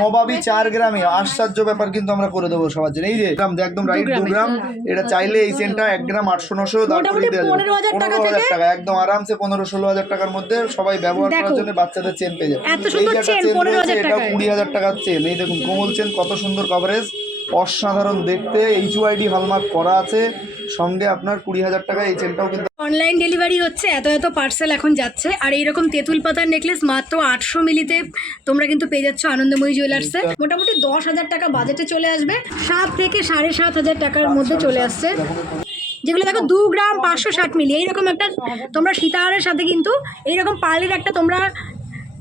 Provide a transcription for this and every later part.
নবাবী 4 গ্রামে আশ্চর্য ব্যাপার কিন্তু আমরা করে দেবো সবার জন্য। এই যে একদম রাইট 2 গ্রাম, এটা চাইলে এই চেনটা 1 গ্রাম 800-900 দাম করে দেওয়া যাবে 15,000 টাকা, একদম আরামসে 15-16,000 টাকার মধ্যে সবাই ব্যবহার করার জন্য বাচ্চাদের চেন পেয়ে যাবে। এই যে একটা চেন রয়েছে, এটাও 20,000 টাকার চেন। এই দেখুন কোমল চেন, কত সুন্দর কভারেজ, অসাধারণ দেখতে, HYD হলমার্ক করা আছে, সঙ্গে আপনার 20,000 টাকা এই চেনটাও কিন্তু। অনলাইন ডেলিভারি হচ্ছে, এত পার্সেল এখন যাচ্ছে। আর এইরকম তেঁতুল পাতার নেকলেস মাত্র 800 মিলিতে তোমরা কিন্তু পেয়ে যাচ্ছ আনন্দময়ী জুয়েলার্সে। মোটামুটি 10,000 টাকা বাজেটে চলে আসবে, 7 থেকে 7,500 টাকার মধ্যে চলে আসছে। যেগুলো দেখো 2 গ্রাম 560 মিলি, এইরকম একটা তোমরা সীতাহারের সাথে কিন্তু এইরকম পার্লের একটা তোমরা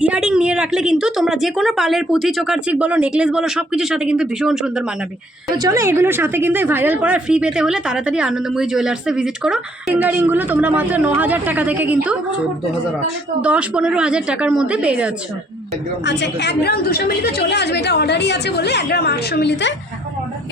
ইয়ারিং নিয়ে রাখলে কিন্তু তোমরা যে কোনো পার্লের পুঁথি, চোকার চিক বলো, নেকলেস বলো, সব কিছুর সাথে কিন্তু ভীষণ সুন্দর মানাবে। তো চলো এগুলোর সাথে কিন্তু ভাইরাল পড়ার ফ্রি পেতে হলে তাড়াতাড়ি আনন্দময়ী জুয়েলার্সে ভিজিট করো। ফিঙ্গারিংগুলো তোমরা মাত্র 9,000 টাকা থেকে কিন্তু 10-15,000 টাকার মধ্যে পেয়ে যাচ্ছ। আচ্ছা, 1 গ্রাম 200 মিলিতে চলে আসবে, এটা অর্ডারই আছে বলে 1 গ্রাম 800 মিলিতে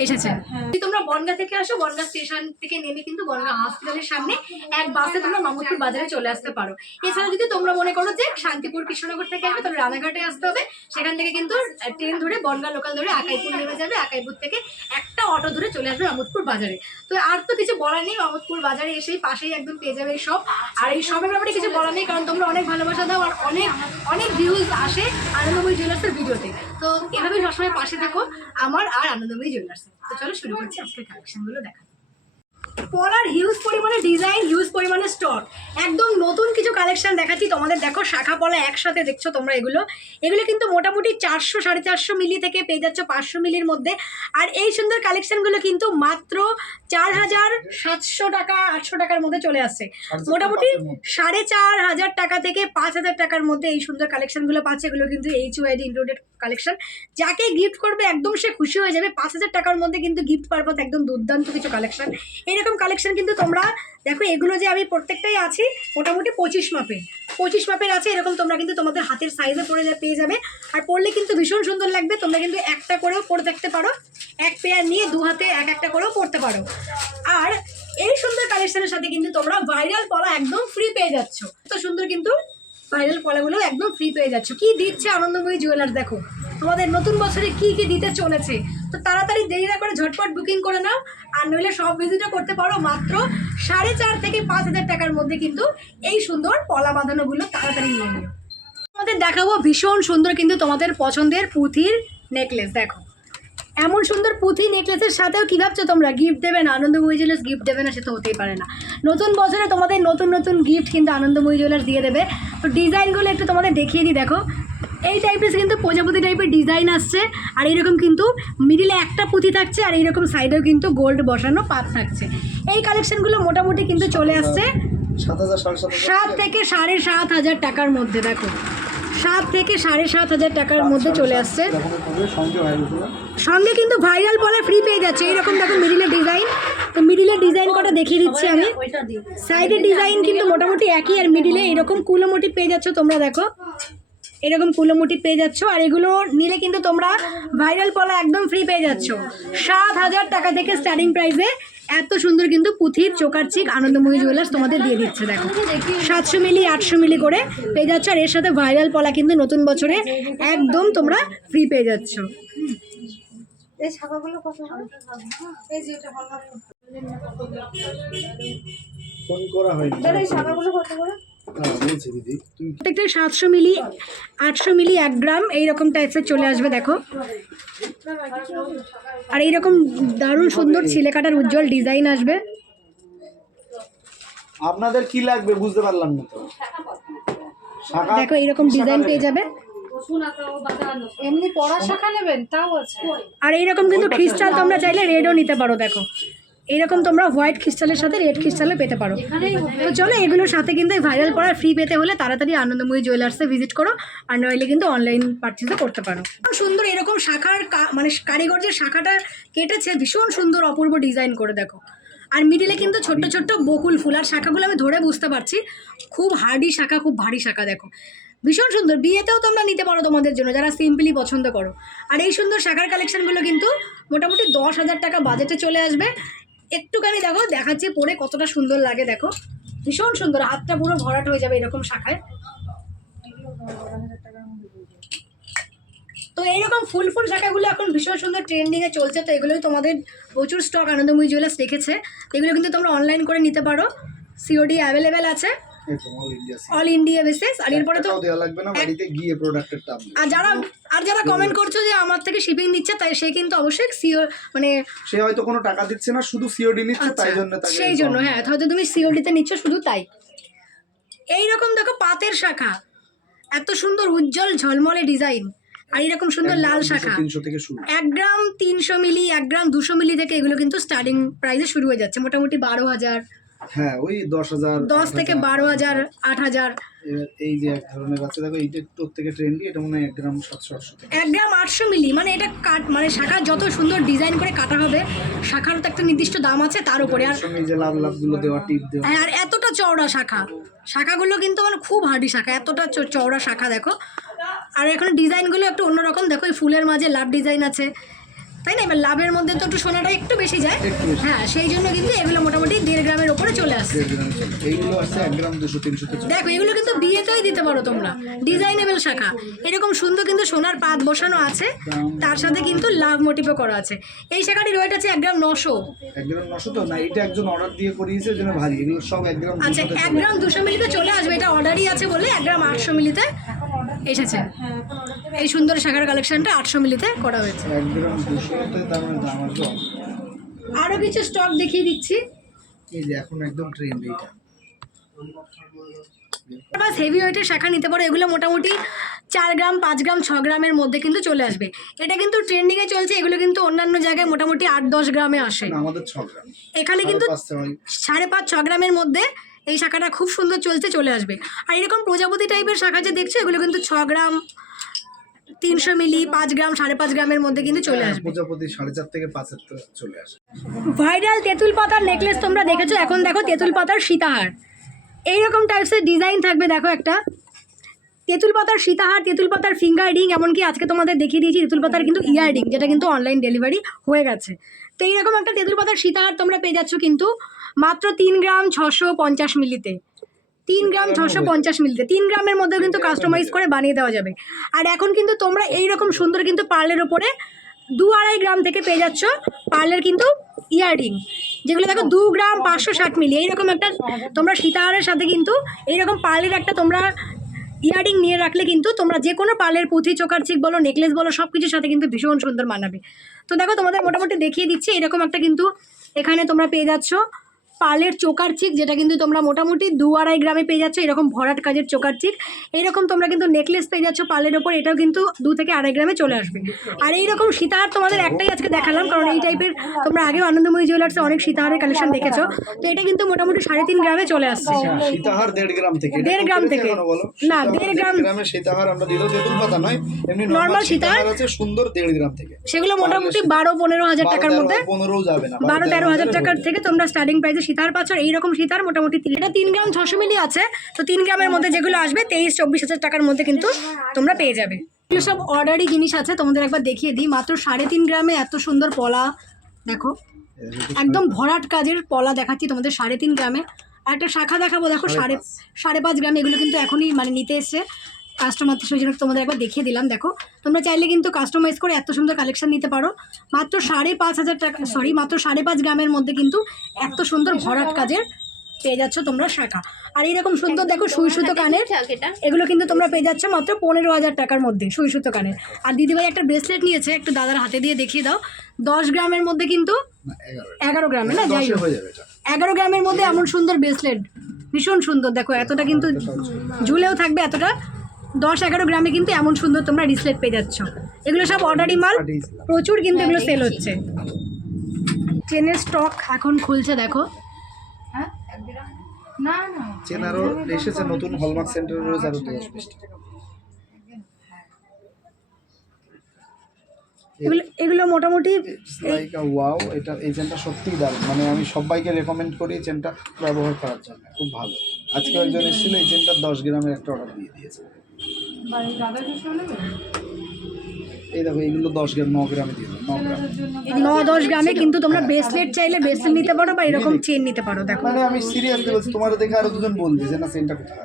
এসেছে। যদি তোমরা বনগাঁ থেকে আসো, বনগাঁ স্টেশন থেকে নেমে কিন্তু বনগাঁ হসপিটালের সামনে এক বাসে তোমরা মামুদপুর বাজারে চলে আসতে পারো। এছাড়া যদি তোমরা মনে করো যে শান্তিপুর কৃষ্ণনগর থেকে আসবে, তাহলে রানাঘাটে আসতে হবে। সেখান থেকে কিন্তু ট্রেন ধরে বনগাঁ লোকাল ধরে আকাইপুর নেমে যাবে, আকাইপুর থেকে একটা অটো ধরে চলে আসবে মামুদপুর বাজারে। তো আর তো কিছু বলার নেই, মামুদপুর বাজারে এসেই পাশেই একদম পেয়ে যাবে এই সব। আর এই সবের ব্যাপারে কিছু বলার নেই, কারণ তোমরা অনেক ভালোবাসা দাও আর অনেক ভিউজ আসে আনন্দময়ী জুয়েলার্সের ভিডিওতে। তো এভাবেই সবসময় পাশে থাকো আমার আর আনন্দময়ী জুয়েলার্সে। তো চলো শুরু করছি আজকের কালেকশনগুলো দেখা। পলার হিউজ পরিমাণে ডিজাইন, হিউজ পরিমাণে স্টক, একদম নতুন কিছু কালেকশন দেখাচ্ছি তোমাদের। দেখো শাখা পলা একসাথে দেখছো তোমরা, এগুলো কিন্তু মোটামুটি 400-450 মিলি থেকে পেয়ে যাচ্ছ 500 মিলির মধ্যে। আর এই সুন্দর কালেকশনগুলো কিন্তু মাত্র 4,700 টাকা 800 টাকার মধ্যে চলে আসছে। মোটামুটি 4,500 টাকা থেকে 5,000 টাকার মধ্যে এই সুন্দর কালেকশনগুলো পাচ্ছে। এগুলো কিন্তু HYD ইনক্লুডেড কালেকশন। যাকে গিফট করবে একদম সে খুশি হয়ে যাবে। 5,000 টাকার মধ্যে কিন্তু গিফট পারপাস একদম দুর্দান্ত কিছু কালেকশন। এরকম কালেকশন কিন্তু তোমরা দেখো, এগুলো যে আমি প্রত্যেকটাই আছি মোটামুটি 25 মাপের আছে। এরকম তোমরা কিন্তু তোমাদের হাতের সাইজে পেয়ে যাবে। আর পরলে কিন্তু ভীষণ সুন্দর লাগবে। তোমরা কিন্তু একটা করেও পরে থাকতে পারো, এক পেয়ার নিয়ে 2 হাতে একটা করেও পরতে পারো। আর এই সুন্দর কালেকশনের সাথে কিন্তু তোমরা ভাইরাল পলা একদম ফ্রি পেয়ে যাচ্ছ। এত সুন্দর কিন্তু ভাইরাল পলাগুলো একদম ফ্রি পেয়ে যাচ্ছ। কি দিচ্ছে আনন্দময়ী জুয়েলার্স, দেখো তোমাদের নতুন বছরে কি দিতে চলেছে। তো তাড়াতাড়ি দেরি না করে ঝটপট বুকিং করে নাও, আর নইলে সব ভিজিটও করতে পারো মাত্র 4,500 থেকে 5,000 টাকার মধ্যে কিন্তু এই সুন্দর পলা বাঁধানোগুলো তাড়াতাড়ি নিয়ে নিও। তোমাদের দেখাবো ভীষণ সুন্দর কিন্তু তোমাদের পছন্দের পুঁথির নেকলেস। দেখো এমন সুন্দর পুঁথি নেকলেসের সাথেও কী ভাবছো তোমরা গিফট দেবে না? আনন্দময়ী জুয়েলার্স গিফট দেবে না? সে তো হতেই পারে না। নতুন বছরে তোমাদের নতুন গিফট কিন্তু আনন্দময়ী জুয়েলার্স দিয়ে দেবে। তো ডিজাইনগুলো একটু তোমাদের দেখিয়ে দিই। দেখো এই টাইপের কিন্তু প্রজাপতি টাইপের ডিজাইন আসছে। আর এইরকম কিন্তু মিডিলে একটা পুঁথি থাকছে, আর এইরকম সাইডেও কিন্তু গোল্ড বসানো পাত থাকছে। এই কালেকশনগুলো মোটামুটি কিন্তু চলে আসছে 7 থেকে 7,500 টাকার মধ্যে। দেখো 7 থেকে 7,500 টাকার মধ্যে চলে আসছে। সঙ্গে কিন্তু ভাইরাল পলা ফ্রি পেয়ে যাচ্ছে। এইরকম দেখো মিডিলের ডিজাইন। তো মিডিলের ডিজাইন কটা দেখিয়ে দিচ্ছি আমি। সাইডের ডিজাইন কিন্তু মোটামুটি একই, আর মিডিলে এরকম কুলোমোটিভ পেয়ে যাচ্ছ তোমরা। দেখো এরকম কুলোমোটিভ পেয়ে যাচ্ছ। আর এগুলো নিলে কিন্তু তোমরা ভাইরাল পলা একদম ফ্রি পেয়ে যাচ্ছ। 7,000 টাকা থেকে স্টার্টিং প্রাইসে এত সুন্দর কিন্তু পুঁথির চোকার চিক আনন্দময়ী জুয়েলার্স তোমাদের দিয়ে দিচ্ছে। দেখো 700 মিলি 800 মিলি করে পেয়ে যাচ্ছ। আর এর সাথে ভাইরাল পলা কিন্তু নতুন বছরে একদম তোমরা ফ্রি পেয়ে যাচ্ছ। এই শাখাগুলো কত করে? এই যে এটা ফোন করা হয়নি। দাদা এই শাখাগুলো কত করে? প্রত্যেকটা 700 মিলি 800 মিলি 1 গ্রাম এইরকম টাইপসের চলে আসবে। দেখো আর এইরকম দারুণ সুন্দর ছিলে কাটার উজ্জ্বল ডিজাইন আসবে। আপনাদের কি লাগবে বুঝতে পারলাম না তো। দেখো এইরকম ডিজাইন পেয়ে যাবে। এমনি পড়া শাখা নেবেন তাও আছে। আর এইরকম কিন্তু ক্রিস্টাল তোমরা চাইলে রেডও নিতে পারো। দেখো এইরকম তোমরা হোয়াইট ক্রিস্টালের সাথে রেড ক্রিস্টালও পেতে পারো। তো চলো এগুলোর সাথে কিন্তু ভাইরাল পড়ার ফ্রি পেতে হলে তাড়াতাড়ি আনন্দময়ী জুয়েলার্সে ভিজিট করো, আর নইলে কিন্তু অনলাইন পারচেজও করতে পারো। সুন্দর এরকম শাখার মানে কারিগর যে শাখাটা কেটেছে ভীষণ সুন্দর অপূর্ব ডিজাইন করে। দেখো আর মিডিলে কিন্তু ছোট্ট ছোট্ট বকুল ফুল। আর শাখাগুলো আমি ধরে বুঝতে পারছি খুব হার্ডি শাখা, খুব ভারী শাখা। দেখো ভীষণ সুন্দর, বিয়েতেও তোমরা নিতে পারো তোমাদের জন্য যারা সিম্পলি পছন্দ করো। আর এই সুন্দর শাখার কালেকশনগুলো কিন্তু মোটামুটি 10,000 টাকা বাজেটে চলে আসবে। একটুখানি দেখো দেখাচ্ছি পরে কতটা সুন্দর লাগে। দেখো ভীষণ সুন্দর, হাতটা পুরো ভরাট হয়ে যাবে এরকম শাখায়। তো এইরকম ফুল ফুল শাখাগুলো এখন ভীষণ সুন্দর ট্রেন্ডিংয়ে চলছে, তো এগুলোই তোমাদের প্রচুর স্টক আনন্দময়ী জুয়েলার্স রেখেছে। এগুলো কিন্তু তোমরা অনলাইন করে নিতে পারো, সিওডি অ্যাভেলেবেল আছে অল ইন্ডিয়া বেসিস। আর এরপরে তো দেওয়া লাগবে না, বাড়িতে গিয়ে প্রোডাক্টের দাম। আর যারা কমেন্ট করছো যে আমার থেকে শিপিং নিচ্ছে, তাই সে কিন্তু অবশ্যই মানে সে হয়তো কোনো টাকা দিচ্ছে না, শুধু সিওডি নিচ্ছে, তাই জন্য সেই জন্য হ্যাঁ হয়তো তুমি সিওডিতে নিচ্ছ শুধু তাই। এইরকম দেখো পাতের শাখা, এত সুন্দর উজ্জ্বল ঝলমলে ডিজাইন, আর এরকম সুন্দর লাল শাখা 300 থেকে শুরু। 1 গ্রাম 300 মিলি, 1 গ্রাম 200 মিলি থেকে এগুলো কিন্তু স্টার্টিং প্রাইসে শুরু হয়ে যাচ্ছে মোটামুটি 12,000, হ্যাঁ ওই 10,000, 10 থেকে 12,000, 8,000। এই যে এক ধরনের আছে দেখো, এইটা প্রত্যেকে ট্রেন্ডি, এটা মনে হয় 1 গ্রাম 700-800 থেকে। 1 গ্রাম 800 মিলি, মানে এটা মানে শাখা যত সুন্দর ডিজাইন করে কাটা হবে, শাখারও তো একটা নির্দিষ্ট দাম আছে তার উপরে। আর এই যে লাভ গুলো দেওয়া, টিপ দেওয়া, আর এতটা চওড়া শাখাগুলো কিন্তু মানে খুব হার্ডি শাখা, এতটা চওড়া শাখা দেখো। আর এখন ডিজাইনগুলো একটু অন্যরকম দেখো, এই ফুলের মাঝে লাভ ডিজাইন আছে, তাই না? এবার লাভের মধ্যে তো একটু সোনাটা একটু বেশি যায়, হ্যাঁ সেই জন্য কিন্তু এগুলো মোটামুটি 1.5 গ্রামের ওপরে চলে আসছে। এইগুলো আছে 1 গ্রাম 200-300 থেকে। দেখো এগুলো কিন্তু বিয়েতেই দিতে পারো তোমরা, ডিজাইনেবল শাখা, এরকম সুন্দর কিন্তু সোনার পাত বসানো আছে, তার সাথে কিন্তু লাভ মোটিভও করা আছে। এই শাখাটির ওয়েট আছে 1 গ্রাম 900। 1 গ্রাম 900 তো না, এটা একজন অর্ডার দিয়ে করিয়েছে জন্য ভারী, এগুলো সব 1 গ্রাম 200। আচ্ছা 1 গ্রাম 200 মিলিতে চলে আসবে, এটা অর্ডারই আছে বলে 1 গ্রাম 800 মিলিতে এসেছে। এই সুন্দর শাখার কালেকশনটা 800 মিলিতে করা হয়েছে। 1 গ্রাম 200 দাম আসবে। আরো কিছু স্টক দেখিয়ে দিচ্ছি, এই যে এখন একদম ট্রেন্ড এইটা। বাস হেভি ওয়েটের শাখা নিতে পারো, এগুলো মোটামুটি 4 গ্রাম 5 গ্রাম 6 গ্রামের মধ্যে কিন্তু চলে আসবে। এটা কিন্তু ট্রেন্ডিংয়ে চলছে, এগুলো কিন্তু অন্যান্য জায়গায় মোটামুটি 8-10 গ্রামে আসে, আমাদের 6 গ্রাম, এখানে কিন্তু 5.5-6 গ্রামের মধ্যে এই শাখাটা খুব সুন্দর চলছে, চলে আসবে। আর এরকম প্রজাপতি টাইপের শাখা যে দেখছো, এগুলো কিন্তু 6 গ্রাম 300 মিলি, 5 গ্রাম 5.5 গ্রামের মধ্যে কিন্তু চলে আসবে। প্রজাপতি 4.5 থেকে 5 চলে আসে। ভাইরাল তেঁতুল পাতার নেকলেস তোমরা দেখেছো, এখন দেখো তেঁতুল পাতার সীতাহার, এইরকম টাইপসের ডিজাইন থাকবে। দেখো একটা তেঁতুল পাতার সীতাহার, তেঁতুল পাতার ফিঙ্গার রিং, এমনকি আজকে তোমাদের দেখিয়ে দিয়েছি তেঁতুল পাতার কিন্তু ইয়ার রিং, যেটা কিন্তু অনলাইন ডেলিভারি হয়ে গেছে। তো এইরকম একটা তেঁতুল পাতার সীতাহার তোমরা পেয়ে যাচ্ছ কিন্তু মাত্র 3 গ্রাম 650 মিলিতে, 3 গ্রাম 650 মিলিতে। 3 গ্রামের মধ্যেও কিন্তু কাস্টমাইজ করে বানিয়ে দেওয়া যাবে। আর এখন কিন্তু তোমরা এইরকম সুন্দর কিন্তু পার্লের ওপরে 2-2.5 গ্রাম থেকে পেয়ে যাচ্ছ পার্লের কিন্তু ইয়াররিং, যেগুলো দেখো 2 গ্রাম 560 মিলি। এইরকম একটা তোমরা সীতাহারের সাথে কিন্তু এইরকম পার্লের একটা তোমরা ইয়াররিং নিয়ে রাখলে কিন্তু তোমরা যে কোনো পার্লের পুঁথি, চোকার চিক বলো, নেকলেস বলো, সব কিছুর সাথে কিন্তু ভীষণ সুন্দর মানাবে। তো দেখো তোমাদের মোটামুটি দেখিয়ে দিচ্ছি, এরকম একটা কিন্তু এখানে তোমরা পেয়ে যাচ্ছ পার্লের চোকার চিক, যেটা কিন্তু তোমরা মোটামুটি 2-2.5 গ্রামে পেয়ে যাচ্ছ, এরকম ভরাট কাজের চোকার চিক। এইরকম তোমরা কিন্তু নেকলেস পেয়ে যাচ্ছ পার্লের ওপর, এটাও কিন্তু 2 থেকে 2.5 গ্রামে চলে আসবে। আর এইরকম সীতাহার তোমাদের একটাই আজকে দেখালাম, কারণ এই টাইপের তোমরা আগেও আনন্দময়ী জুয়েলার্সে অনেক সীতাহারের কালেকশন দেখেছো। তো এটা কিন্তু মোটামুটি 3.5 গ্রামে চলে আসছে। সীতাহার 1.5 গ্রাম থেকে, 1.5 গ্রাম থেকে না, 1.5 গ্রামের সীতাহার আমরা দিলেও তেঁতুল পাতা নয়, এমনি নরমাল সীতাহার আছে সুন্দর 1.5 গ্রাম থেকে। সেগুলো মোটামুটি 12-15 হাজার টাকার মধ্যে, 15ও যাবে না, 12-13 হাজার টাকার থেকে তোমরা স্টার্টিং প্রাইসে সীতাহার পাচ্ছ। এইরকম সীতাহার মোটামুটি এটা 3 গ্রাম 600 মিলি আছে, তো 3 গ্রামের মধ্যে যেগুলো আসবে 23-24 হাজার টাকার মধ্যে কিন্তু তোমরা পেয়ে যাবে। এগুলো সব অর্ডারি জিনিস আছে, তোমাদের একবার দেখিয়ে দিই। মাত্র 3.5 গ্রামে এত সুন্দর পলা, দেখো একদম ভরাট কাজের পলা দেখাচ্ছি তোমাদের 3.5 গ্রামে। আর একটা শাখা দেখাবো, দেখো 5.5 গ্রামে, এগুলো কিন্তু এখনই মানে নিতে এসছে কাস্টমার, সেই জন্য তোমাদের একবার দেখিয়ে দিলাম। দেখো তোমরা চাইলে কিন্তু কাস্টমাইজ করে এত সুন্দর কালেকশন নিতে পারো মাত্র 5,500 টাকা, সরি মাত্র 5.5 গ্রামের মধ্যে কিন্তু এত সুন্দর ভরাট কাজের পেয়ে যাচ্ছ তোমরা শাখা। আর এইরকম সুন্দর দেখো সুই সুতো কানের, এগুলো কিন্তু তোমরা পেয়ে যাচ্ছ মাত্র 15,000 টাকার মধ্যে সুই সুতো কানের। আর দিদিভাই একটা ব্রেসলেট নিয়েছে, একটু দাদার হাতে দিয়ে দেখিয়ে দাও। 10 গ্রামের মধ্যে কিন্তু 11 গ্রামে না, যাই হোক 11 গ্রামের মধ্যে এমন সুন্দর ব্রেসলেট, ভীষণ সুন্দর। দেখো এতটা কিন্তু ঝুলেও থাকবে, এতটা 10-11 গ্রামে কিন্তু এমন সুন্দর তোমরা ব্রেসলেট পেয়ে যাচ্ছ। এগুলো সব অর্ডারি মাল, প্রচুর কিন্তু এগুলো সেল হচ্ছে। চেনের স্টক এখন খুলছে দেখো, না না চেন আরো এসেছে নতুন, হলমার্ক সেন্টারে রয়েছে আরো 10-20টা। এগুলো মোটামুটি লাইক ওয়াও, এটা এই চেনটা সত্যিই দারুণ, মানে আমি সবাইকে রেকমেন্ড করি চেনটা ব্যবহার করার জন্য, খুব ভালো। আজকে একজন এসেছিল, এই চেনটা 10 গ্রামের একটা অর্ডার দিয়ে দিয়েছে। এই দেখো এইগুলো 10 গ্রাম 9 গ্রামে দিয়ে দেবো, 9 গ্রাম 9-10 গ্রামে কিন্তু তোমরা ব্রেসলেট চাইলে ব্রেসলেট নিতে পারো, বা এরকম চেন নিতে পারো। দেখো মানে আমি সিরিয়াসলি বলছি, তোমার দেখে আরো দুজন বলবে যে না চেনটা কোথায়।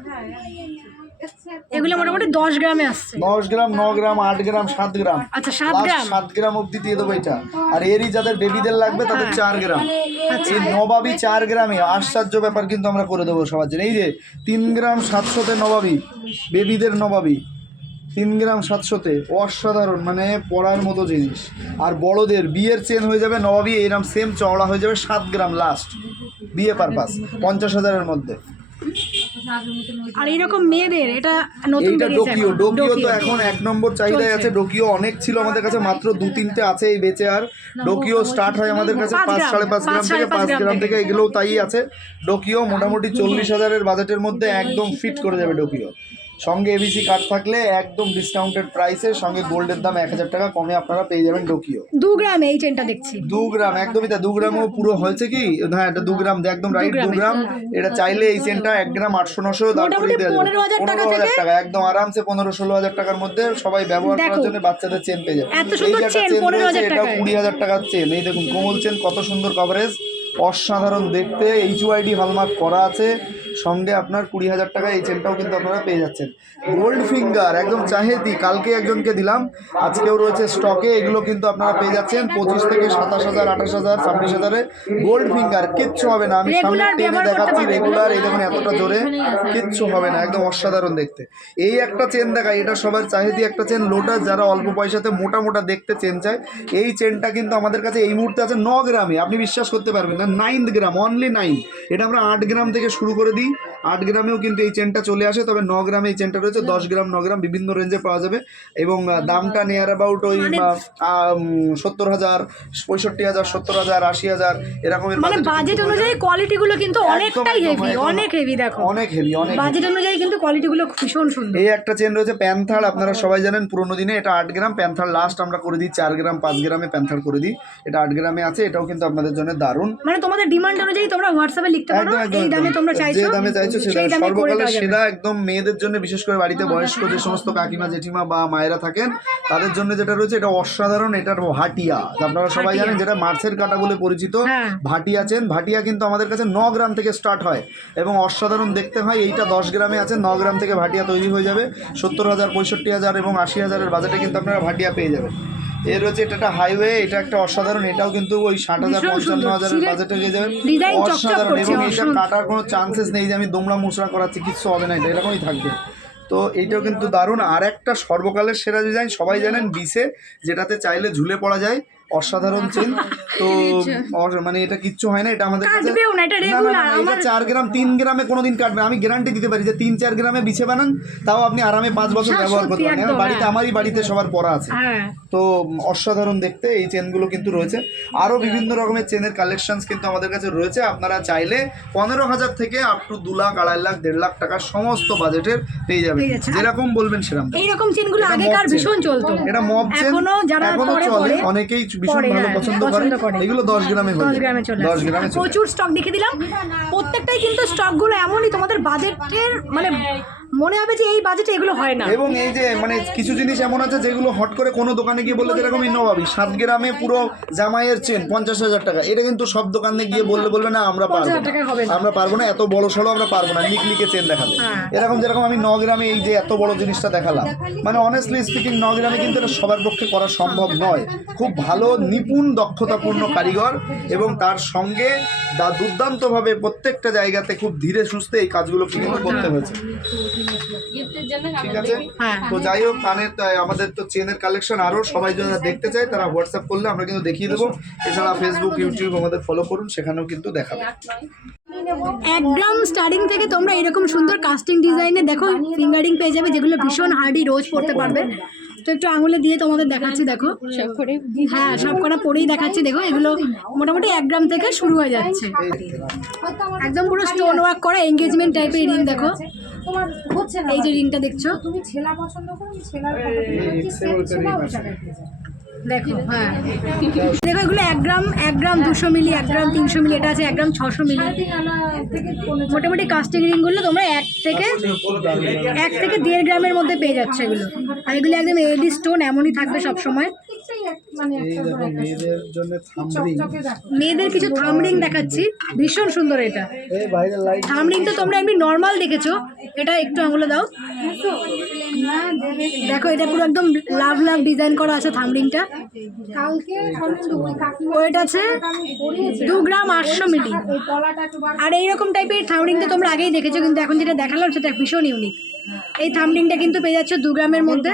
এগুলো মোটামুটি 10 গ্রামে আসছে। 10 গ্রাম, 9 গ্রাম, 8 গ্রাম, 7 গ্রাম। আচ্ছা 7 গ্রাম, 7 গ্রাম অবধি দিয়ে দেবো এটা। আর এরই যাদের বেবিদের লাগবে তাদের 4 গ্রাম। এই নবাবী 4 গ্রামে আশ্চর্য ব্যাপার কিন্তু আমরা করে দেবো সবার জন্য। এই যে 3 গ্রাম 700-তে নবাবী, বেবিদের নবাবী 3 গ্রাম 700-তে, অসাধারণ, মানে পড়ার মতো জিনিস। আর বড়দের বিয়ের চেন হয়ে যাবে নবাবী এইরকম সেম চওড়া হয়ে যাবে 7 গ্রাম লাস্ট, বিয়ে পারপাস 50,000-এর মধ্যে। আর এইরকম মেয়েদের এটা নতুন এইটা বেরিয়েছে। ডোকিও তো এখন 1 নম্বর চাহিদায় আছে। ডোকিও অনেক ছিল আমাদের কাছে, মাত্র 2-3টে আছে এই বেচে। আর ডোকিও স্টার্ট হয় আমাদের কাছে 5-5.5 গ্রাম থেকে, 5 গ্রাম থেকে, এগুলোও তাই আছে। ডোকিও মোটামুটি 40,000-এর বাজেটের মধ্যে একদম ফিট করে যাবে ডোকিও। সঙ্গে এবিসি কার্ড থাকলে একদম ডিসকাউন্টেড প্রাইসে, সঙ্গে গোল্ডের দাম 1000 টাকা কমে আপনারা পেয়ে যাবেন ডোকিও। 2 গ্রাম এই চেনটা দেখছি, 2 গ্রাম একদমই তা। 2 গ্রামও পুরো হয়েছে কি, হ্যাঁ এটা 2 গ্রাম, একদম রাইট 2 গ্রাম। এটা চাইলে এই চেনটা 1 গ্রাম 800-900 দাম করে দেওয়া যাবে 15,000 টাকা, একদম আরামসে 15-16,000 টাকার মধ্যে সবাই ব্যবহার করার জন্য বাচ্চাদের চেন পেয়ে যাবে। এত সুন্দর চেন 15,000 এটা 20,000 টাকার চেন। এই দেখুন কোমল চেন, কত সুন্দর কভারেজ, অসাধারণ দেখতে, HYD হলমার্ক করা আছে। সঙ্গে আপনার 20,000 টাকা এই চেনটাও কিন্তু আপনারা পেয়ে যাচ্ছেন। গোল্ড ফিঙ্গার একদম চাহেতি, কালকে একজনকে দিলাম, আজকেও রয়েছে স্টকে। এগুলো কিন্তু আপনারা পেয়ে যাচ্ছেন 25 থেকে 27,000, 28,000, 26,000-এ। গোল্ড ফিঙ্গার কিচ্ছু হবে না, আমি সামনে টেনে দেখাচ্ছি রেগুলার। এই দেখুন এতটা জোরে কিচ্ছু হবে না, একদম অসাধারণ দেখতে। এই একটা চেন দেখায়, এটা সবার চাহেতি একটা চেন, লোটাস, যারা অল্প পয়সাতে মোটা মোটা দেখতে চেন চায়। এই চেনটা কিন্তু আমাদের কাছে এই মুহূর্তে আছে 9 গ্রামে, আপনি বিশ্বাস করতে পারবেন না, 9 গ্রাম, অনলি 9। এটা আমরা 8 গ্রাম থেকে শুরু করে দিই, 8 গ্রামেও কিন্তু এই চেনটা চলে আসে। তবে 9 গ্রামে এই চেনটা রয়েছে, 10 গ্রাম, 9 গ্রাম বিভিন্ন রেঞ্জে পাওয়া যাবে। এবং দামটা নিয়ার অ্যাবাউট ওই 70,000, 65,000, 70,000, 80,000 এরকমের। মানে বাজেট অনুযায়ী কোয়ালিটিগুলো কিন্তু অনেকটাই হেভি, অনেক হেভি। দেখো অনেক হেভি, অনেক বাজেট অনুযায়ী কিন্তু কোয়ালিটিগুলো ভীষণ সুন্দর। এই একটা চেন রয়েছে প্যান্থার, আপনারা সবাই জানেন পুরোনো দিনে এটা 8 গ্রাম। প্যান্থার লাস্ট আমরা করে দিই 4 গ্রাম, 5 গ্রামে প্যান্থার করে দিই। এটা 8 গ্রামে আছে, এটাও কিন্তু আপনাদের জন্য দারুণ। মানে তোমাদের ডিমান্ড অনুযায়ী তোমরা হোয়াটসঅ্যাপে লিখতে পারো, এই দামে তোমরা চাইছো, যে দামে চাইছো সেই দামে করে সর্বকালের দেওয়া যাবে। সেরা, একদম মেয়েদের জন্য, বিশেষ করে বাড়িতে বয়স্ক যে সমস্ত কাকিমা, জেঠিমা বা মায়েরা থাকেন তাদের জন্য যেটা রয়েছে এটা অসাধারণ। এটার ভাটিয়া আপনারা সবাই জানেন, যেটা মার্চের কাটা বলে পরিচিত। ভাটিয়া চেন, ভাটিয়া কিন্তু আমাদের কাছে 9 গ্রাম থেকে স্টার্ট হয় এবং অসাধারণ দেখতে হয়। এইটা 10 গ্রামে আছে, 9 গ্রাম থেকে ভাটিয়া তৈরি হয়ে যাবে। 70,000, 65,000 এবং 80,000-এর বাজেটে কিন্তু আপনারা ভাটিয়া পেয়ে যাবেন। এর রয়েছে এটা একটা হাইওয়ে, এটা একটা অসাধারণ, এটাও কিন্তু ওই 60,000, 55,000-এর বাজেটে পেয়ে যাবেন। অসাধারণ, এবং এটা কাটার কোনো চান্সেস নেই যে আমি দোমড়া মুচড়া করাচ্ছি, কিচ্ছু হবে না, এটা এরকমই থাকবে। তো এইটাও কিন্তু দারুণ। আর একটা সর্বকালের সেরা ডিজাইন সবাই জানেন, বিসে, যেটাতে চাইলে ঝুলে পড়া যায়, অসাধারণ চেন। তো মানে এটা কিচ্ছু হয় না, এটা আমাদের কাছে এটা 4 গ্রাম, 3 গ্রামে কোনোদিন কাটবে, আমি গ্যারান্টি দিতে পারি যে 3-4 গ্রামে বিছে বানান, তাও আপনি আরামে 5 বছর ব্যবহার করতে পারেন। বাড়িতে, আমারই বাড়িতে সবার পরা আছে। তো অসাধারণ দেখতে এই চেনগুলো কিন্তু রয়েছে। আরও বিভিন্ন রকমের চেনের কালেকশনস কিন্তু আমাদের কাছে রয়েছে। আপনারা চাইলে 15,000 থেকে আপ টু 2 লাখ, 2.5 লাখ, 1.5 লাখ টাকা সমস্ত বাজেটের পেয়ে যাবেন, যেরকম বলবেন সেরকম। এইরকম চেনগুলো আগেকার ভীষণ চলতো, এটা মব চেন এখনো চলে, অনেকেই ভীষণ ভালো পছন্দ করে। এগুলো 10 গ্রামে হয়ে 10 গ্রামে চলে, 10 গ্রামে প্রচুর স্টক দেখে দিলাম। প্রত্যেকটাই কিন্তু স্টকগুলো এমনই, তোমাদের বাজেটের মানে মনে হবে যে এই বাজেটে এগুলো হয় না। এবং এই যে মানে কিছু জিনিস এমন আছে যেগুলো হট করে কোনো দোকানে গিয়ে বললে, যেরকম নবাবী 7 গ্রামে পুরো জামাইয়ের চেন 50,000 টাকা, এটা কিন্তু সব দোকানে গিয়ে বলবে না আমরা পারবো না, আমরা পারবো না, এত বড় সড়ো আমরা পারবো না, নিকলিকে চেন দেখাবে। এরকম যেরকম আমি 9 গ্রামে এই যে এত বড় জিনিসটা দেখালাম, মানে অনেস্টলি স্পিকিং 9 গ্রামে কিন্তু এটা সবার পক্ষে করা সম্ভব নয়। খুব ভালো, নিপুণ, দক্ষতাপূর্ণ কারিগর, এবং তার সঙ্গে দুর্দান্তভাবে প্রত্যেকটা জায়গাতে খুব ধীরে সুস্থে এই কাজগুলো কিন্তু করতে হয়েছে। ঠিক আছে, তো যাই হোক, আমাদের তো চেনের কালেকশন আরও সবাই যারা দেখতে চায় তারা হোয়াটসঅ্যাপ করলে আমরা কিন্তু দেখিয়ে দেবো। এছাড়া ফেসবুক, ইউটিউব আমাদের ফলো করুন, সেখানেও কিন্তু দেখাবে। 1 গ্রাম স্টার্টিং থেকে তোমরা এরকম সুন্দর কাস্টিং ডিজাইনে দেখো ফিঙ্গারিং পেয়ে যাবে, যেগুলো ভীষণ হার্ডি, রোজ পড়তে পারবে। তো একটু আঙুলে দিয়ে তোমাদের দেখাচ্ছি, দেখো হ্যাঁ সব কটা পরেই দেখাচ্ছি। দেখো এগুলো মোটামুটি 1 গ্রাম থেকে শুরু হয়ে যাচ্ছে, একদম পুরো স্টোন ওয়ার্ক করা এঙ্গেজমেন্ট টাইপের রিং। দেখো এই যে রিংটা দেখছো, তুমি ছেলা পছন্দ করো, ছেলার দেখো হ্যাঁ দেখো এগুলো 1 গ্রাম 200 মিলি, 1 গ্রাম 300 মিলি, এটা আছে 1 গ্রাম 600 মিলি। মোটামুটি কাস্টিং রিংগুলো তোমরা 1 থেকে 1.5 গ্রামের মধ্যে পেয়ে যাচ্ছে এগুলো। আর এগুলো একদম এডি স্টোন এমনই থাকবে সবসময়। মানে এই একটা দেখো মেয়েদের জন্য থাম্বরিং, চকচকে দেখো। মেয়েদের কিছু থামরিং দেখাচ্ছি, ভীষণ সুন্দর এটা। এই বাইরের লাইট থামরিং তো তোমরা এমনি নর্মাল দেখেছো, এটা একটু আঙুলে দাও, না দেবে দেখো এটা পুরো একদম লাভ লাভ ডিজাইন করা আছে থামরিংটা। কালকে কাকিমা ওয়েট আছে 2 গ্রাম 800 মিলি। এই তলাটা একটু বার আর এইরকম টাইপের থামরিং তো তোমরা আগেই দেখেছো, কিন্তু এখন যেটা দেখালাম সেটা ভীষণ ইউনিক। এই থামরিংটা কিন্তু পেয়ে যাচ্ছে 2 গ্রামের মধ্যে,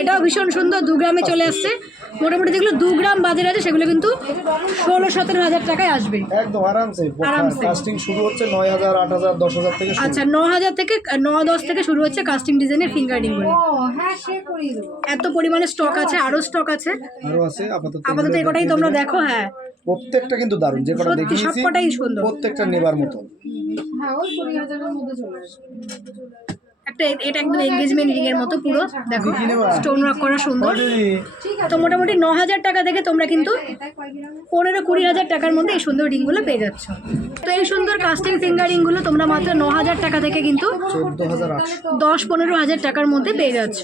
এটাও ভীষণ সুন্দর, 2 গ্রামে চলে আসছে। মোটামুটি যেগুলো 2 গ্রাম বাজারে আছে সেগুলো কিন্তু 16-17 হাজার টাকায় আসবে একদম আরামসে। আরামসে। কাস্টিং শুরু হচ্ছে 9000, 8000, 10000 থেকে শুরু। আচ্ছা 9,000 থেকে 9-10 থেকে শুরু হচ্ছে কাস্টিং ডিজাইনের ফিঙ্গারিং গুলো। ও হ্যাঁ সে করিয়ে দেবো। এত পরিমাণে স্টক আছে, আরো স্টক আছে। আরো আছে আপাতত আপাতত এই কটাই তোমরা দেখো। হ্যাঁ প্রত্যেকটা কিন্তু দারুণ, যে কটা সত্যি দেখিয়েছি সবকটাই সুন্দর। প্রত্যেকটা নেবার মতো। হ্যাঁ ওই 20,000-এর মধ্যে চলে আসবে। একটা এটা একদম এঙ্গেজমেন্ট রিং এর মতো পুরো, দেখো স্টোন ওয়ার্ক করা সুন্দর। তো মোটামুটি 9,000 টাকা থেকে তোমরা কিন্তু 15-20 হাজার টাকার মধ্যে এই সুন্দর রিংগুলো পেয়ে যাচ্ছ। তো এই সুন্দর কাস্টিং ফিঙ্গার রিংগুলো তোমরা মাত্র 9,000 টাকা থেকে কিন্তু 14,800। 10-15 হাজার টাকার মধ্যে পেয়ে যাচ্ছ।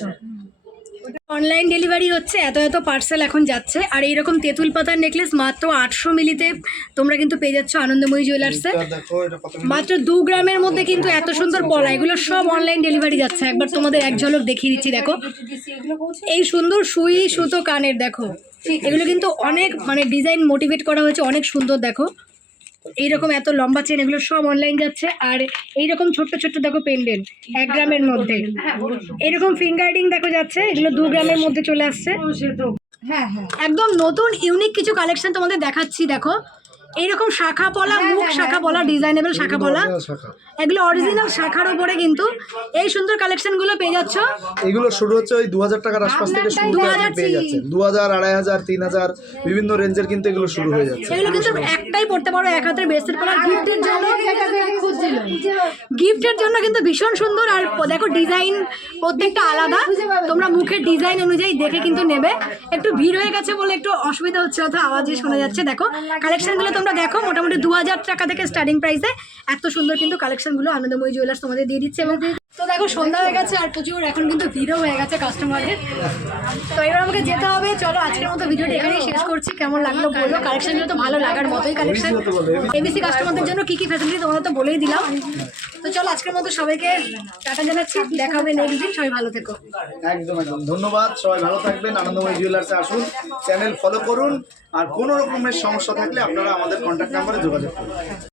অনলাইন ডেলিভারি হচ্ছে, এত এত পার্সেল এখন যাচ্ছে। আর এইরকম তেঁতুল পাতার নেকলেস মাত্র 800 মিলিতে তোমরা কিন্তু পেয়ে যাচ্ছ আনন্দময়ী জুয়েলার্সে। দেখো এটা কত মাত্র 2 গ্রামের মধ্যে কিন্তু এত সুন্দর পলা, এগুলো সব অনলাইন ডেলিভারি যাচ্ছে। একবার তোমাদের এক ঝলক দেখিয়ে দিচ্ছি, দেখো এই সুন্দর সুই সুতো কানের, দেখো এগুলো কিন্তু অনেক মানে ডিজাইন মোটিভেট করা হয়েছে, অনেক সুন্দর। দেখো এইরকম এত লম্বা চেন, এগুলো সব অনলাইন যাচ্ছে। আর এইরকম ছোট্ট ছোট্ট দেখো পেন্ডেন্ট 1 গ্রামের মধ্যে, এরকম ফিঙ্গারিং দেখো যাচ্ছে, এগুলো 2 গ্রামের মধ্যে চলে আসছে। হ্যাঁ হ্যাঁ একদম নতুন ইউনিক কিছু কালেকশন তোমাদের দেখাচ্ছি। দেখো এইরকম শাখা পলা, মুখ শাখা পলা, ডিজাইনেবল শাখা পলা, শাখা। এগুলো অরিজিনাল শাখার উপরে কিন্তু এই সুন্দর কালেকশন গুলো পেয়ে যাচ্ছ। এগুলো শুরু হচ্ছে ওই 2000 টাকার আশপাশ থেকে শুরু করে আপনি পেয়ে যাচ্ছেন 2000, 2500, 3000 বিভিন্ন রেঞ্জের কিন্তু এগুলো শুরু হয়ে যাচ্ছে। এগুলো কিন্তু একটাই পড়তে পারো, এক হাতের ব্রেসলেট পরা, গিফটের জন্য। গিফটের জন্য কিন্তু ভীষণ সুন্দর। আর দেখো ডিজাইন প্রত্যেকটা আলাদা, তোমরা মুখের ডিজাইন অনুযায়ী দেখে কিন্তু নেবে। একটু ভিড় হয়ে গেছে বলে একটু অসুবিধা হচ্ছে, হয়তো আওয়াজে শোনা যাচ্ছে। দেখো কালেকশনগুলো তোমরা দেখো, মোটামুটি 2000 টাকা থেকে স্টার্টিং প্রাইসে এত সুন্দর কিন্তু কালেকশনগুলো আনন্দময়ী জুয়েলার্স তোমাদের দিয়ে দিচ্ছে। এবং তো দেখো সন্ধ্যা হয়ে গেছে আর প্রচুর এখন কিন্তু ভিড়ও হয়ে গেছে কাস্টমারের। তো এবার আমাকে যেতে হবে। চলো আজকের মতো ভিডিওটা এখানেই শেষ করছি। কেমন লাগলো বলো, কালেকশনগুলো তো ভালো লাগার মতোই কালেকশন। এবিসি কাস্টমারদের জন্য কি কি ফ্যাসিলিটি তোমরা তো বলেই দিলাম। তো চলো আজকের মতো সবাইকে টাটা জানাচ্ছি, দেখা হবে নেক্সট দিন। সবাই ভালো থেকো। একদম একদম ধন্যবাদ, সবাই ভালো থাকবেন। আনন্দময়ী জুয়েলার্সে আসুন, চ্যানেল ফলো করুন। আর কোনো রকমের সমস্যা থাকলে আপনারা আমাদের কন্ট্যাক্ট নাম্বারে যোগাযোগ করুন।